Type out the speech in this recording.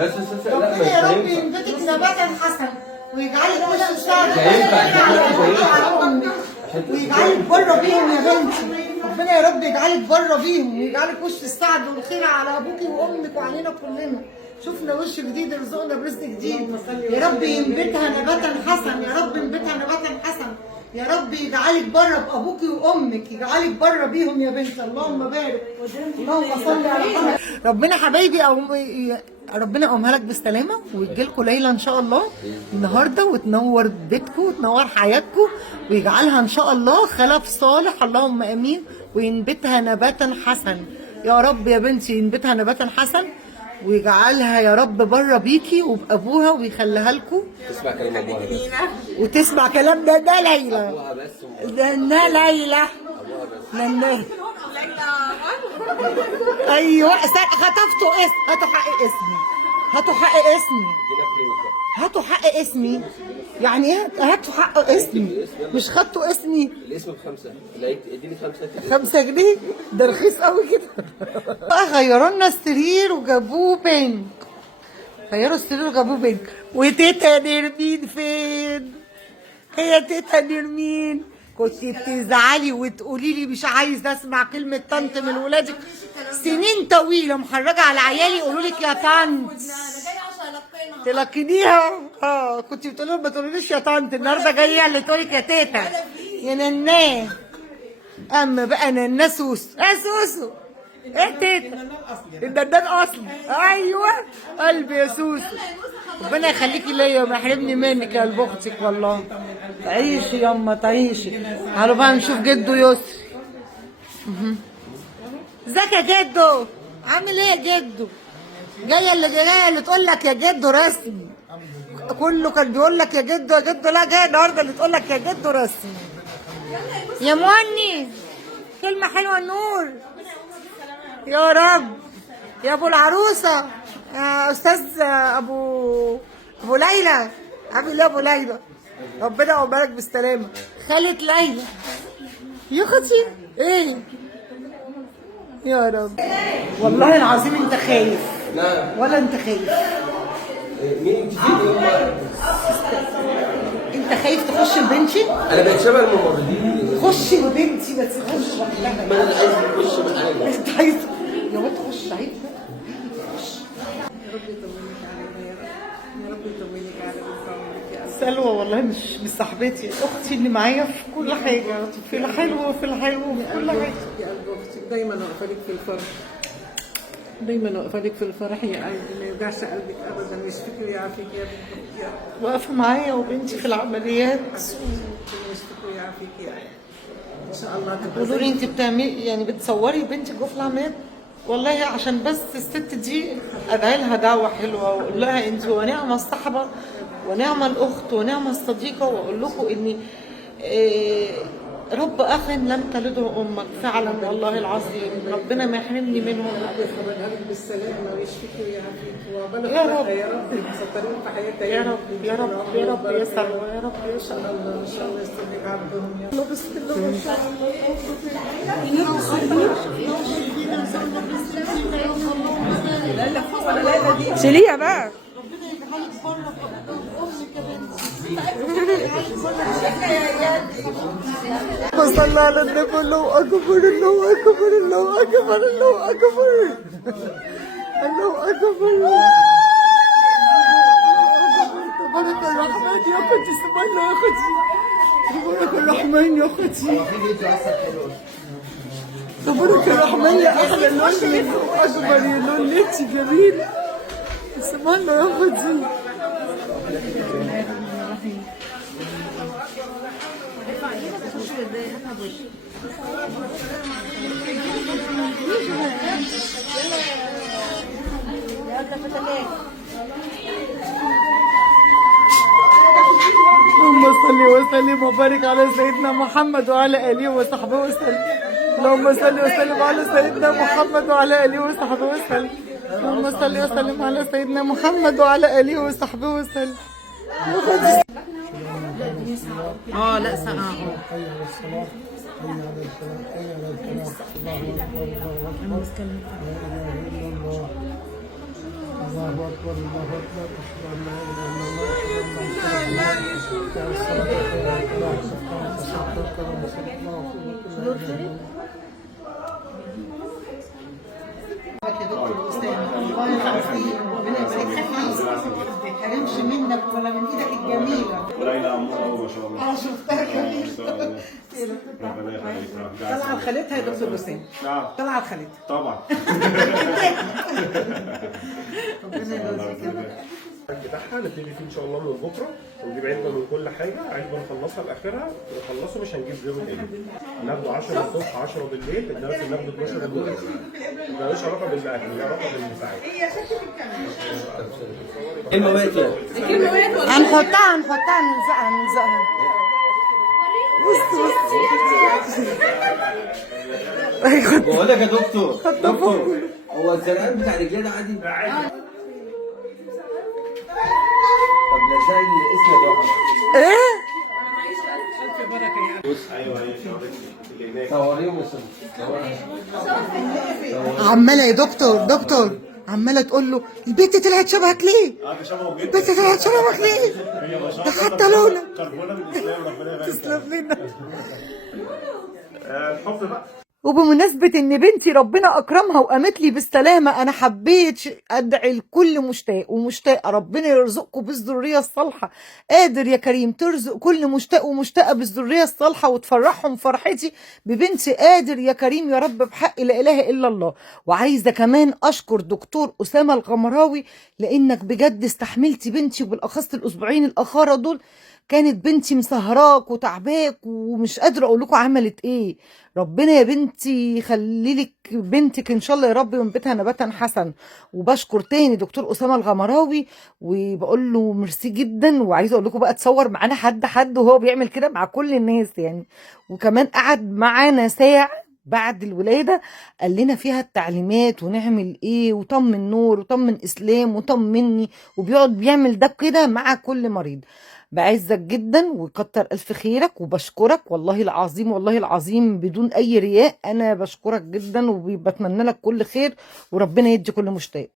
بس ربنا يا رب ينبتك نباتا حسنا ويجعلك وش الشعب ويجعلك بره بيهم يا بنتي. ربنا يا رب يجعلك بره بيهم ويجعلك وش السعد والخير على ابوكي وامك وعلينا كلنا. شفنا وش جديد، رزقنا برزق جديد. يا رب ينبتها نباتا حسنا، يا رب ينبتها نباتا حسنا، يا رب يجعلك بره بابوكي وامك، يجعلك بره بيهم يا بنتي. اللهم بارك، اللهم صل على محمد. ربنا حبايبي ربنا يقومها لك بالسلامه ويجي لكم ليله ان شاء الله النهارده وتنور بيتكم وتنور حياتكم ويجعلها ان شاء الله خلف صالح، اللهم امين، وينبتها نباتا حسن يا رب يا بنتي. ينبتها نباتا حسن ويجعلها يا رب بره بيكي وبابوها ويخليها لكم. تسمع كلام ابوها بس وتسمع كلام ده ليلى. ابوها بس ده ليلى. ابوها بس ايوه خطفتوا اسم. هاتوا حق اسمي، هاتوا حق اسمي، ادينا فلوس بقى. هاتوا حق اسمي. يعني ايه هاتوا حق اسمي؟ مش خدتوا اسمي؟ الاسم ب5 اديني 5 كده. 5 جنيه ده رخيص قوي كده. بقى غيروا لنا السرير وجابوه بينك. غيروا السرير وجابوه بينك. وتيتا نرمين فين؟ هي تيتا نرمين كنت بتزعلي وتقولي لي مش عايزه اسمع كلمه طنط من ولادك سنين طويله محرجه على عيالي يقولوا لك يا طنط تلقنيها. كنت بتقولي لهم ما تقوليليش يا طنط، النهارده جايه اللي تقول لك يا تيتا يا نناه. اما بقى نناه سوسو سوسو ايه تيتا الدندان اصلي. ايوه قلبي يا سوسو، ربنا يخليكي ليا وما يحرمني منك يا قلب اختك والله. تعيشي يما تعيشي. تعالوا بقى نشوف جدو يسري. ازيك يا جدو؟ عامل ايه يا جدو؟ جايه اللي تقول لك يا جدو رسمي. كله كان بيقول لك يا جدو يا جدو، لا جايه النهارده اللي تقول لك يا جدو رسمي. يا موني كلمه حلوه النور يا رب. يا ابو العروسه يا استاذ ابو ليلى، عامل ايه يا ابو ليلى؟ ربنا يقومك بالسلامه. خالة ليلى يا اختي ايه يا رب. والله العظيم انت خايف. نعم. ولا انت خايف؟ مين انت فين؟ انت خايف تخش لبنتي؟ انا بقيت شبه الممرضين. خش لبنتي بس خش لوحدها. ما انا عايز اخش معايا. انت عايز يا ولد تخش عيب خش. يا رب يطمنك علينا يا رب يطمنك على سلوى. والله مش صاحبتي، اختي اللي معايا في كل حاجه، في الحلو وفي الحلو وفي كل حاجه. يا قلب اختك دايما واقفه لك في الفرح، دايما واقفه لك في الفرح يا قلبي، ما يوجعش قلبك ابدا ويشفيك ويعافيك يا بنتي يا رب. واقفه معايا وبنتي في العمليات. يشفيك ويعافيك يا قلبي ان شاء الله. قولوا لي انت بتعملي يعني بتصوري بنتك جوه في العمليات؟ والله عشان بس الست دي ادعي لها دعوه حلوه واقول لها انت ونعمه الصحبه ونعمه الاخت ونعمه الصديقه، واقول لكم ان رب اخ لم تلده امك فعلا والله العظيم. ربنا ما يحرمني منهم. يخرجها لك بالسلامه ويشفيك ويعافيك وعقبالك يا رب يا رب مسطرين في حياتها يا رب يا رب يا رب يا سلوى يا رب يا سلوى. ان شاء الله يسترك عبدهم يا الله بسم الله ما شاء الله. شيليها بقى. ربنا يجعلك بره امك يا بنتي. صلى على النبي. الله اكبر الله اكبر الله اكبر الله اكبر الله اكبر. تبارك الرحمن يا اختي. اسم الله يا اختي. تبارك الرحمن يا اختي. تبارك الرحمن يا احلى لون واكبر يا لون نتي جميل. اسم الله يا اختي. اللهم صل وسلم وبارك على سيدنا محمد وعلى اله وصحبه وسلم. اللهم صل وسلم على سيدنا محمد وعلى اله وصحبه وسلم. اللهم صل وسلم على سيدنا محمد وعلى اله وصحبه وسلم. لا ساعة. الله أكبر الله أكبر أشهد أن لا إله إلا الله أشهد أن محمدا رسول الله. يا دكتور أسامة والله العظيم ربنا يبارك فيك، ما يحرمش منك ولا من ايدك الجميله. وليلى عمرها ما شاء الله. شفتها ما شاء الله. ربنا يخليك. طلع لخالتها يا دكتور وسام. نعم. طلع لخالتها. طبعا. ربنا يرزقك. بتاعها نبتدي فيه ان شاء الله من بكره، ونجيب علبه من كل حاجه، علبه نخلصها لاخرها، ونخلصه مش هنجيب غيره تاني. ناخده 10 الصبح 10 بالليل، الدرس ناخده 12 بالليل. مالوش علاقه بالاكل، ليه علاقه بالمساعدة. ايه المواد يعني؟ هنحطها نلزقها. بقول لك يا دكتور هو الزرقان بتاع رجليه ده عادي؟ طب ازاي الاسم ده؟ ايوه هي صوريهم عماله يا دكتور عماله تقول له البت طلعت شبهك ليه؟ البت طلعت شبهك ليه؟ ده حتى لونك. كربونه من الاسلام ربنا يبارك فيك. تسلم لنا. الحب بقى. وبمناسبة ان بنتي ربنا اكرمها وقامت لي بالسلامة، انا حبيت ادعي لكل مشتاق ومشتاقة ربنا يرزقكم بالذرية الصالحة. قادر يا كريم ترزق كل مشتاق ومشتاقة بالذرية الصالحة وتفرحهم فرحتي ببنتي. قادر يا كريم يا رب بحق لا اله الا الله. وعايزة كمان اشكر دكتور أسامة الغمراوي لانك بجد استحملتي بنتي، وبالاخص الاسبوعين الاخرى دول كانت بنتي مسهراك وتعباك ومش قادره اقول لكم عملت ايه. ربنا يا بنتي يخلي لك بنتك ان شاء الله يا رب وينبتها نباتا حسن. وبشكر تاني دكتور أسامة الغمراوي وبقول له ميرسي جدا. وعايزه اقول لكم بقى تصور معانا حد وهو بيعمل كده مع كل الناس يعني. وكمان قعد معانا ساعه بعد الولاده قال لنا فيها التعليمات ونعمل ايه، وطمن نور وطمن اسلام وطمني، وبيقعد بيعمل ده كده مع كل مريض. بعزك جدا وكتر الف خيرك وبشكرك والله العظيم بدون اي رياء. انا بشكرك جدا وبتمنى لك كل خير وربنا يدي كل مشتاق.